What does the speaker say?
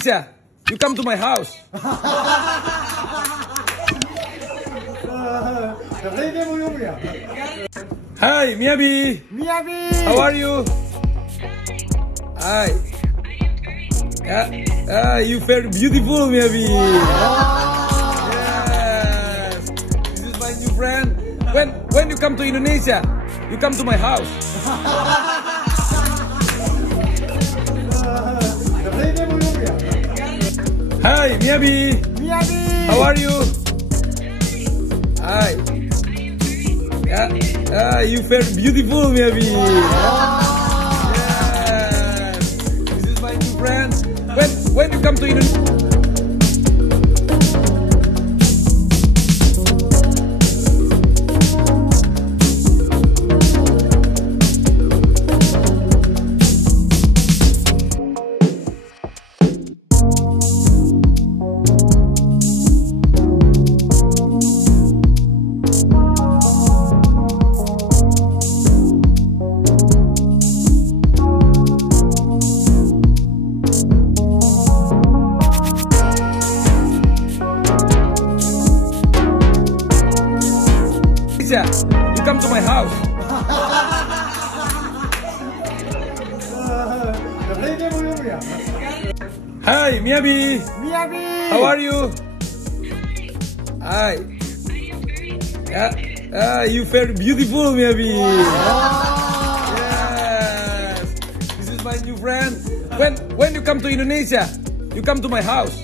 Indonesia, you come to my house. Hi, Miyabi. Miyabi. How are you? Hi. You very beautiful, Miyabi. Yes. This is my new friend. When you come to Indonesia, you come to my house. Hi, Miyabi. Miyabi. How are you? Hi. You very beautiful, Miyabi. Yes. This is my new friend. When you come to Indonesia. You come to my house. Hi, Miyabi. Miyabi. How are you? Hi. You very beautiful, Miyabi. Yes. This is my new friend. When you come to Indonesia, you come to my house.